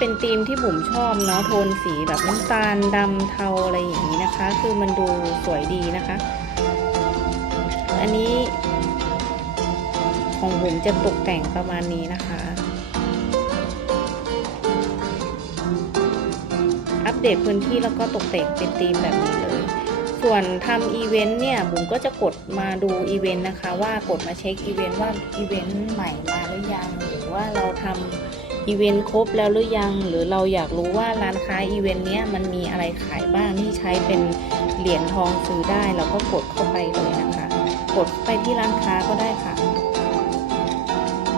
ธีมเนี้ยเป็นธีมที่บุ๋มชอบเนาะโทนสีแบบน้ำตาลดำเทาอะไรอย่างนี้นะคะ คือมันดูสวยดีนะคะ อันนี้ของบุ๋มจะตกแต่งประมาณนี้นะคะ อัปเดตพื้นที่แล้วก็ตกแต่งเป็นธีมแบบนี้เลย ส่วนทำอีเวนต์เนี่ยบุ๋มก็จะกดมาดูอีเวนต์นะคะ ว่ากดมาเช็คอีเวนต์ว่าอีเวนต์ใหม่มาหรือยังหรือว่าเราทำ อีเวนต์ครบแล้วหรือยัง หรือเราอยากรู้ว่าร้านค้าอีเวนต์เนี้ยมันมีอะไรขายบ้างที่ใช้เป็นเหรียญทองซื้อได้เราก็กดเข้าไปเลยนะคะ กดไปที่ร้านค้าก็ได้ค่ะ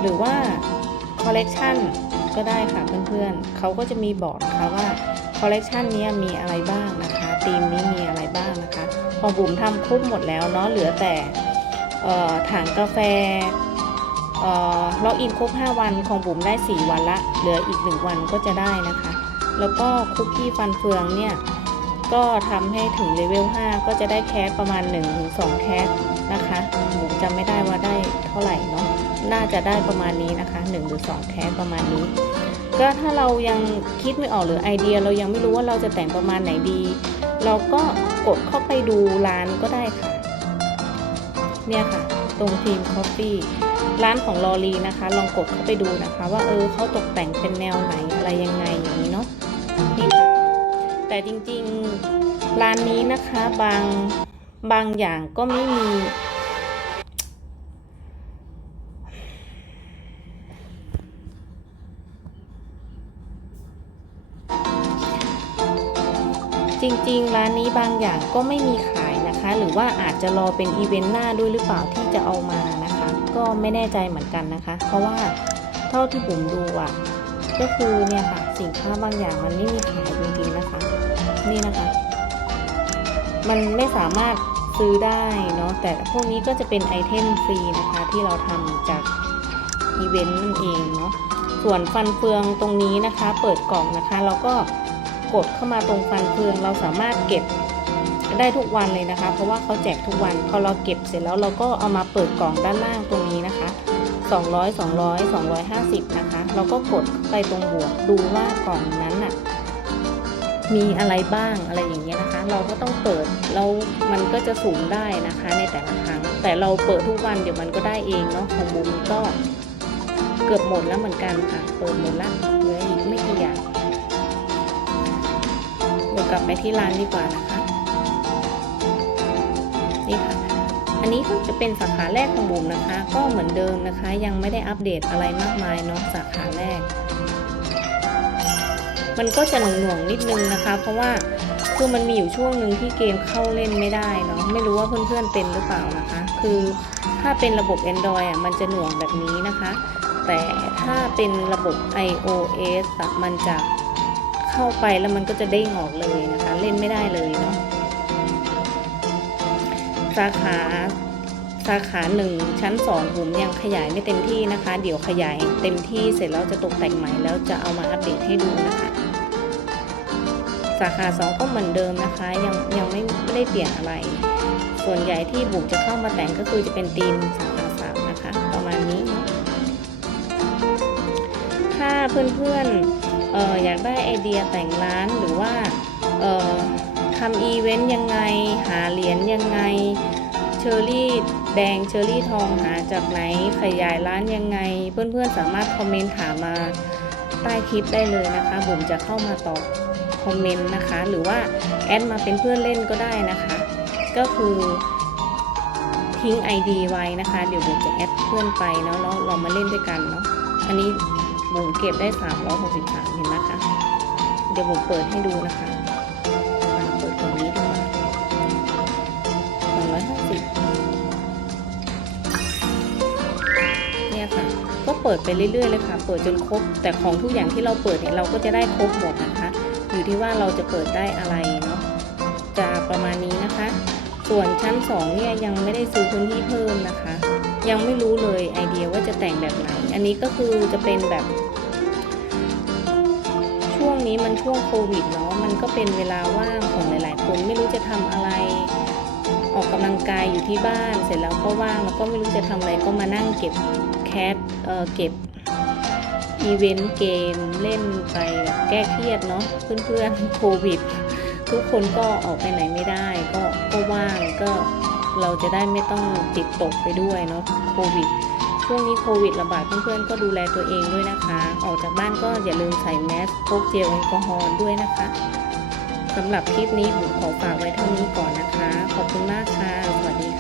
หรือว่าคอลเลกชันก็ได้ค่ะเพื่อนๆเขาก็จะมีบอกนะคะว่าคอลเลกชันนี้มีอะไรบ้างนะคะธีมนี้มีอะไรบ้างนะคะของบุ๋มทำครบหมดแล้วเนาะเหลือแต่ถังกาแฟ ล็อกอินครบ 5 วันของบุ๋มได้ 4 วันละ เหลืออีก 1 วันก็จะได้นะคะ แล้วก็คุกกี้ฟันเฟืองเนี่ย ก็ทำให้ถึงเลเวล 5 ก็จะได้แคสประมาณ 1-2 แคสนะคะบุ๋มจำไม่ได้ว่าได้เท่าไหร่เนาะ น่าจะได้ประมาณนี้นะคะ1หรือ2แคสประมาณนี้ ก็ถ้าเรายังคิดไม่ออกหรือไอเดีย เรายังไม่รู้ว่าเราจะแต่งประมาณไหนดี เราก็กดเข้าไปดูร้านก็ได้ค่ะ เนี่ยค่ะ ตรงทีมคอฟฟี่ ร้านของลอรีนะคะ ลองกดเข้าไปดูนะคะ ว่าเออเขาตกแต่งเป็นแนวไหนอะไรยังไงอย่างนี้เนาะนี่ค่ะแต่จริงๆร้านนี้นะคะบางบางอย่างก็ไม่มี จริงๆ ร้านนี้บางอย่างก็ไม่มีขายนะคะ หรือว่าอาจจะรอเป็นอีเวนต์หน้าด้วยหรือเปล่าที่จะเอามานะคะ ก็ไม่แน่ใจเหมือนกันนะคะ เพราะว่าเท่าที่ผมดูอะก็คือเนี่ยค่ะสินค้าบางอย่างมันไม่มีขายจริงๆนะคะ นี่นะคะ มันไม่สามารถซื้อได้เนาะแต่พวกนี้ก็จะเป็นไอเทมฟรีนะคะ ที่เราทำจากอีเวนต์นั่นเองเนาะส่วนฟันเฟืองตรงนี้นะคะ เปิดกล่องนะคะ เราก็กดเข้ามาตรงฟันเฟืองเราสามารถเก็บ ได้ทุกวันเลยนะคะ เพราะว่าเขาแจกทุกวันพอเราเก็บเสร็จแล้วเราก็เอามาเปิดกล่องด้านล่างตรงนี้นะคะ 200 200 250 นะคะ เราก็กดไปตรงบวกดูว่ากล่องนั้นน่ะมีอะไรบ้างอะไรอย่างเงี้ยนะคะ เราก็ต้องเปิดแล้วมันก็จะสูงได้นะคะในแต่ละครั้ง แต่เราเปิดทุกวันเดี๋ยวมันก็ได้เองเนาะของบุมก็เกือบหมดแล้วเหมือนกันค่ะ เปิดหมดละเหลืออีกไม่กี่อย่างเดี๋ยวกลับไปที่ร้านดีกว่านะคะ นี่ค่ะ อันนี้ก็จะเป็นสาขาแรกของบุ๋มนะคะ ก็เหมือนเดิมนะคะ ยังไม่ได้อัปเดตอะไรมากมายเนาะสาขาแรก มันก็จะหน่วงๆนิดนึงนะคะ เพราะว่าคือมันมีอยู่ช่วงหนึ่งที่เกมเข้าเล่นไม่ได้เนาะไม่รู้ว่าเพื่อนๆเป็นหรือเปล่านะคะ คือถ้าเป็นระบบ Android อะมันจะหน่วงแบบนี้นะคะ แต่ถ้าเป็นระบบ iOS อะมันจะเข้าไปแล้วมันก็จะเด้งออกเลยนะคะ เล่นไม่ได้เลยเนาะ สาขาสาขาหนึ่งชั้นสองผมยังขยายไม่เต็มที่นะคะ เดี๋ยวขยายเต็มที่เสร็จแล้วจะตกแต่งใหม่แล้วจะเอามาอัปเดตให้ดูนะคะ สาขาสองก็เหมือนเดิมนะคะ ยังยังไม่ไม่ได้เปลี่ยนอะไร ส่วนใหญ่ที่บุกจะเข้ามาแต่งก็คือจะเป็นทีมสาขาสามนะคะ ประมาณนี้เนาะถ้าเพื่อนๆเอออยากได้ไอเดียแต่งร้านหรือว่าเออ ทำอีเวนต์ยังไง หาเหรียญยังไง เชอรี่แดงเชอรี่ทองหาจากไหนขยายร้านยังไง เพื่อนๆสามารถคอมเมนต์ถามมาใต้คลิปได้เลยนะคะผมจะเข้ามาตอบคอมเมนต์นะคะ หรือว่าแอดมาเป็นเพื่อนเล่นก็ได้นะคะ ก็คือทิ้ง ID ไว้นะคะ เดี๋ยวผมจะแอดเพื่อนไปเนาะแล้วเรามาเล่นด้วยกันเนาะอันนี้บุ๋มเก็บได้ 363 เห็นไหมคะ เดี๋ยวผมเปิดให้ดูนะคะ ก็เปิดไปเรื่อยๆเลยค่ะ เปิดจนครบ แต่ของทุกอย่างที่เราเปิดเนี่ยเราก็จะได้ครบหมดนะคะ อยู่ที่ว่าเราจะเปิดได้อะไรเนาะ จะประมาณนี้นะคะ ส่วนชั้น2เนี่ยยังไม่ได้ซื้อพื้นที่เพิ่มนะคะ ยังไม่รู้เลยไอเดียว่าจะแต่งแบบไหน อันนี้ก็คือจะเป็นแบบ ช่วงนี้มันช่วงโควิดเนาะ มันก็เป็นเวลาว่างของหลาย ๆ คนไม่รู้จะทำอะไรออกกำลังกายอยู่ที่บ้านเสร็จแล้วก็ว่างแล้วก็ไม่รู้จะทำอะไรก็มานั่งเก็บ แคทเเก็บอีเวนต์เกมเล่นไปแก้เครียดเนาะเพื่อนๆโควิด ทุกคนก็ออกไปไหนไม่ได้ ก็ก็ว่างก็เราจะได้ไม่ต้องติดตกไปด้วยเนาะโควิดช่วงนี้โควิดระบาดเพื่อนๆก็ดูแลตัวเองด้วยนะคะ ออกจากบ้านก็อย่าลืมใส่แมสพกเจลแอลกอฮอล์ด้วยนะคะสำหรับคลิปนี้ผมขอฝากไว้เท่านี้ก่อนนะคะ ขอบคุณมากค่ะสวัสดี